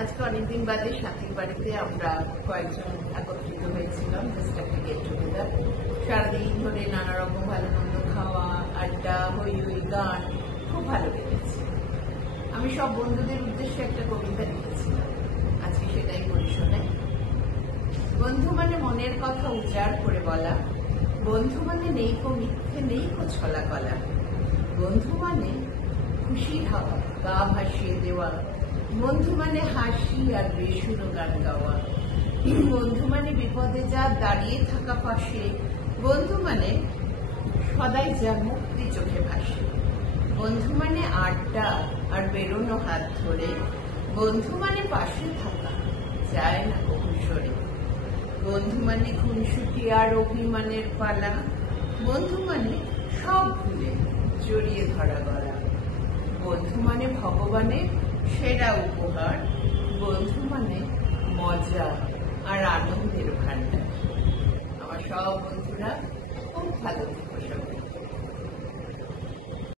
আজকে অনেকদিন বাদে সাথীর বাড়িতে আমরা কয়েকজন একত্রিত হয়েছিলাম, জাস্ট একটা গেট টুগেদার। সারাদিন ধরে নানা রকম ভালো মন্দ খাওয়া, আড্ডা, হই হই, গান খুব ভালো লেগেছে। আমি সব বন্ধুদের উদ্দেশ্যে একটা কবিতা লিখেছিলাম, আজকে সেটাই বলি শোনাই। বন্ধু মানে মনের কথা উজাড় করে বলা, বন্ধু মানে নেই কো মিথ্যে, নেই কো ছলা কলা, বন্ধু মানে খুশির হাওয়া গা ভাসিয়ে দেওয়া, বন্ধু মানে হাসি আর বেসুরো গান গাওয়া, বন্ধু মানে বিপদে যা দাঁড়িয়ে থাকা পাশে, বন্ধু মানে সদাই যা মুক্তি চোখে ভাসে, বন্ধু মানে আড্ডা আর বেরোনো হাত ধরে, বন্ধু মানে পাশে থাকা যায় না কবু সরে, বন্ধু মানে খুনসুটি আর অভিমানের পালা, বন্ধু মানে সব ভুলে জড়িয়ে ধরা গলা, বন্ধু মানে ভগবানের সেরা উপহার, বন্ধু মানে মজা আর আনন্দের ভান্ডার। আমার সব বন্ধুরা খুব ভালো।